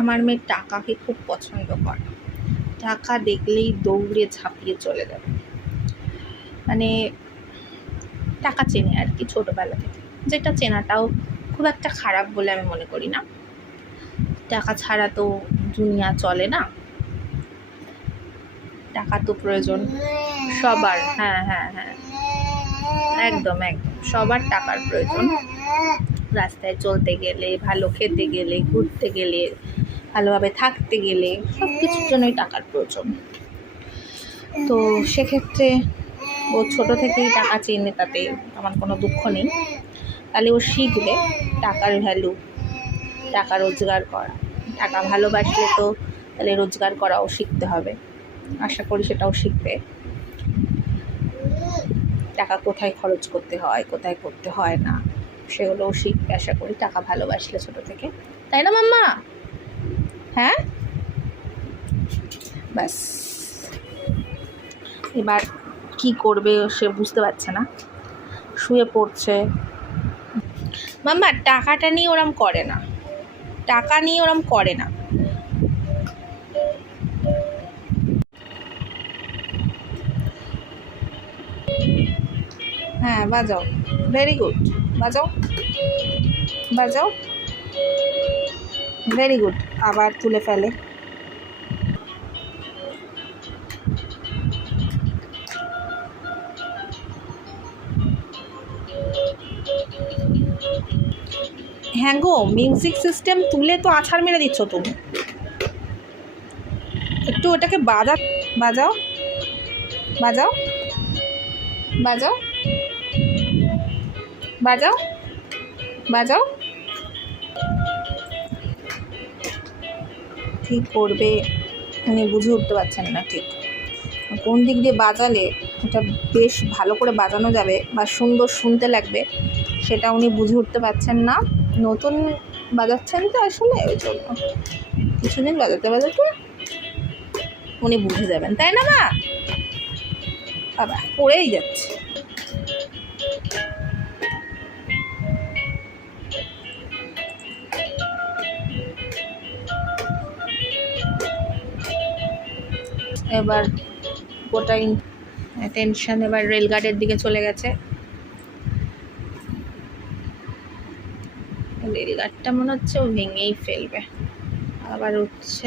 আমার মেয়ে টাকাকে খুব পছন্দ করে, টাকা দেখলেই দৌড়ে ঝাঁপিয়ে চলে যাবে, মানে টাকা চেনে আর কি ছোটোবেলা থেকে, যেটা চেনাটাও খুব একটা খারাপ বলে আমি মনে করি না। টাকা ছাড়া তো দুনিয়া চলে না, টাকা তো প্রয়োজন সবার। হ্যাঁ হ্যাঁ হ্যাঁ, একদম একদম সবার টাকার প্রয়োজন। রাস্তায় চলতে গেলে, ভালো খেতে গেলে, ঘুরতে গেলে, ভালোভাবে থাকতে গেলে সব কিছুর জন্যই টাকার প্রয়োজন। তো সেক্ষেত্রে ও ছোটো থেকেই টাকা চেনে, তাতে আমার কোনো দুঃখ নেই। তাহলে ও শিখবে টাকার ভ্যালু, টাকা রোজগার করা। টাকা ভালোবাসলে তো তাহলে রোজগার করাও শিখতে হবে, আশা করি সেটাও শিখবে। টাকা কোথায় খরচ করতে হয়, কোথায় করতে হয় না, সেগুলোও শিখবে আশা করি, টাকা ভালোবাসলে ছোটো থেকে, তাই না মাম্মা? হ্যাঁ, ব্যাস এবার কি করবে সে বুঝতে পারছে না, শুয়ে পড়ছে। মাম্মা টাকাটা নিয়ে ওরম করে না, টাকা নিয়ে ওরম করে না। হ্যাঁ বাজাও, ভেরি গুড, বাজাও বাজাও, ভেরি গুড। আবার তুলে ফেলে। হ্যাঁ গো, মিউজিক সিস্টেম তুলে তো আছাড় মেরে দিচ্ছ তুমি, একটু ওটাকে বাজাও বাজাও বাজাও বাজাও বাজাও বাজাও। ঠিক করবে উনি বুঝে উঠতে পারছেন না ঠিক কোন দিক দিয়ে বাজালে এটা বেশ ভালো করে বাজানো যাবে বা সুন্দর শুনতে লাগবে, সেটা উনি বুঝে উঠতে পারছেন না। নতুন বাজাচ্ছেন তো আসলে, ওই জন্য কিছুদিন বাজাতে বাজাতে উনি বুঝে যাবেন, তাই না মা? বাবা পড়েই যাচ্ছে। এবার গোটাই টেনশন এবার রেলগার্ডের দিকে চলে গেছে। রেলগার্ডটা মনে হচ্ছে ও ভেঙেই ফেলবে, আবার উঠছে।